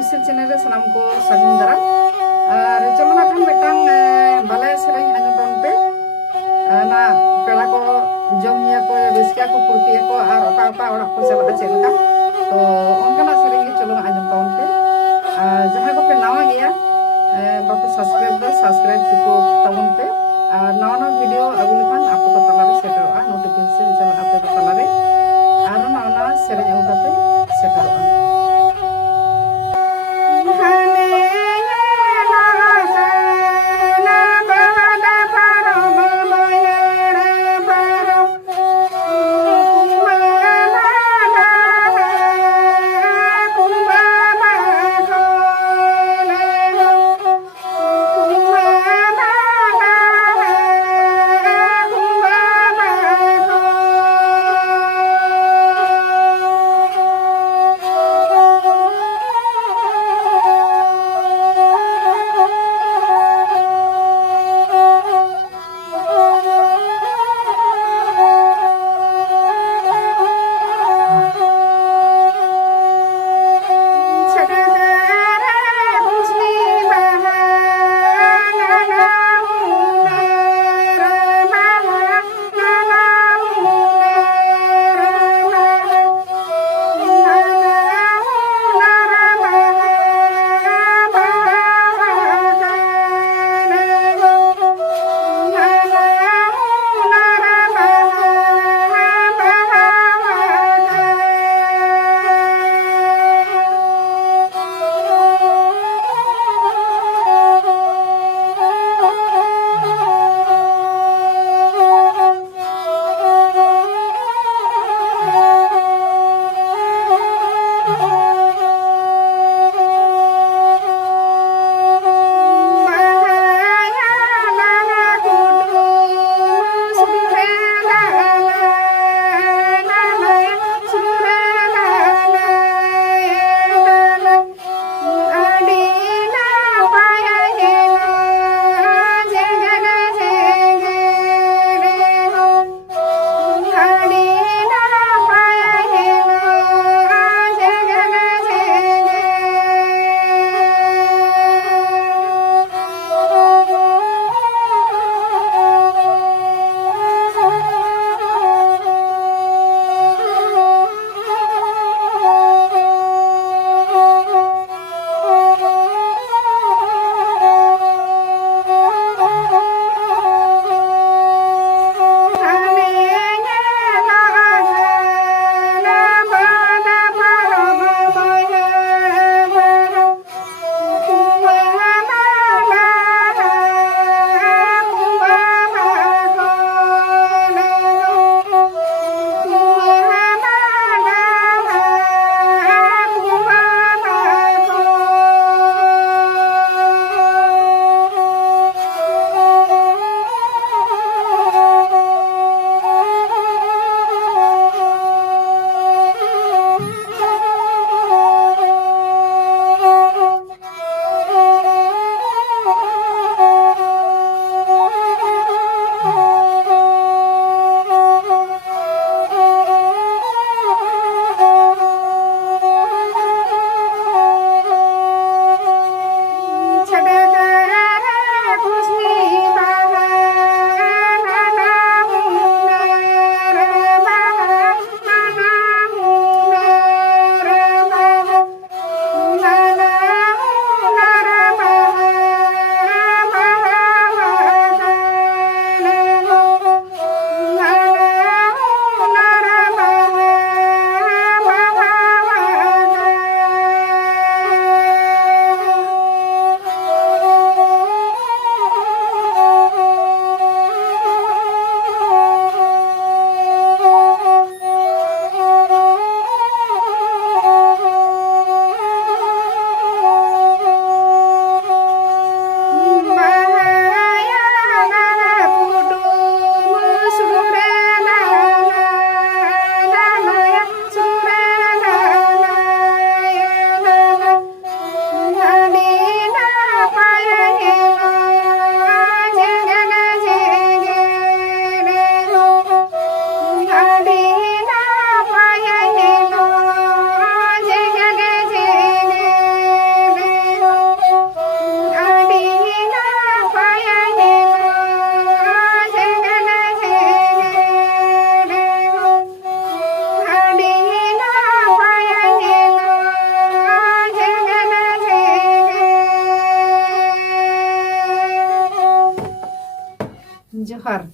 official channel रे सलाम को सगुन दरा और चलो ना खान बेटांग बाले सेरेंग आजम पे ना पेड़ा को जमिया को बिस्किया को पुर्तिया को और ओका ओड़ा को चला चलका तो उनका ना सेरेंग चलो आजम पे जहाँ को पे नवा गया बापे सब्सक्राइब को तबन पे नवा नवा वीडियो अगु लेखान आप को तलारे सेटरोआ नोटिफिकेशन चला आप को तलारे और नवा नवा सेरेंग अगु कते सेटरोआ ᱡᱚᱦᱟᱨ